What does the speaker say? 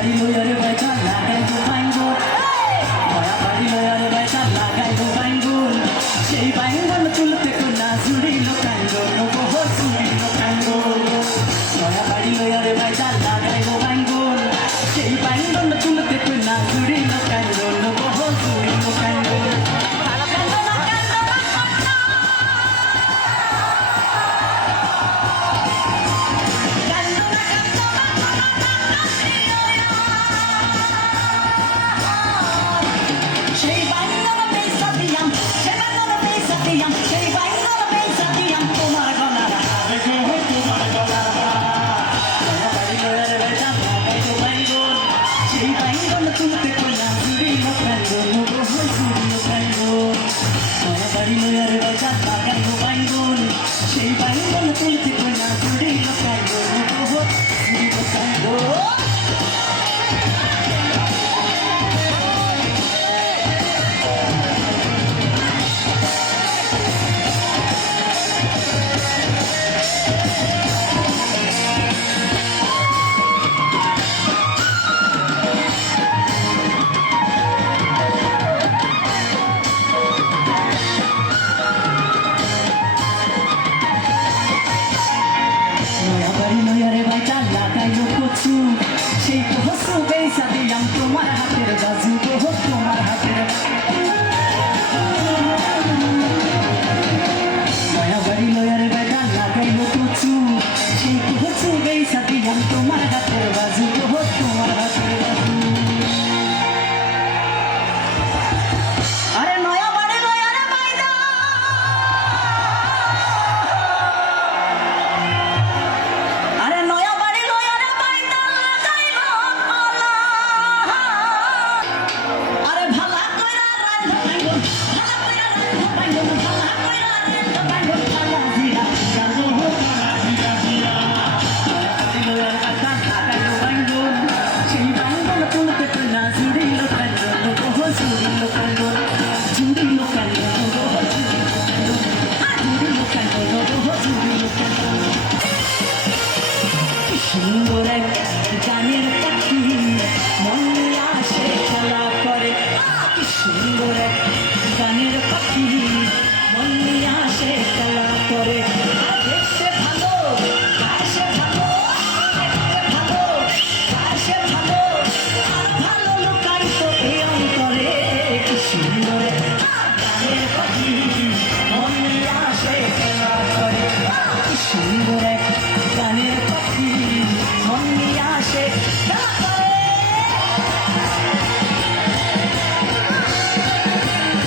বাড়ি লইয়ারে বাইটা লাগাইবো বাইঙ্গল নয়া বাড়ি লইয়ারে বাইটা লাগাইবো বাইঙ্গল সেই বাইঙ্গল তুলতে কোনা জুড়িল কাঙ্গল বহু জুড়িল কাঙ্গল নয়া বাড়ি লইয়ারে বাইটা লাগাইবো বাইঙ্গল সেই বাইঙ্গল তুলতে কোনা জুড়িল কাঙ্গল বহু জুড়িল কাঙ্গল সেই বাইঙ্গল তুলতে কোনা জুড়িল কাঙ্গল জুড়িল কাঙ্গল সেই কচু বেচা দিলাম তোমার হাতের বাজু বহু তোমার হাতের নয়া বাড়ি লয়ার বেটা লাগাইল কচু সেই কচু বেচা দিলাম তোমার হাতের বাজু বহু তোমার হাতের বাজু আরে নয়া বাড়ি লয়ার বাইদা আরে নয়া বাড়ি লয়ার বাইদা আরে ভালা কইরা রান্ধ বাইঙ্গল ভালা কইরা রান্ধ বাইঙ্গল ভালা কইরা রান্ধ বাইঙ্গল ভালা জিরা জানো ভালা জিরা জিরা লয়ার কাটা লাগাইলো বাইঙ্গল সেই বাইঙ্গল তুলতে কোনা জুড়িল কাঙ্গল বহু জুড়িল কাঙ্গল জুড়িল কাঙ্গল বহু জুড়িল কাঙ্গল বহু জুড়িল কাঙ্গল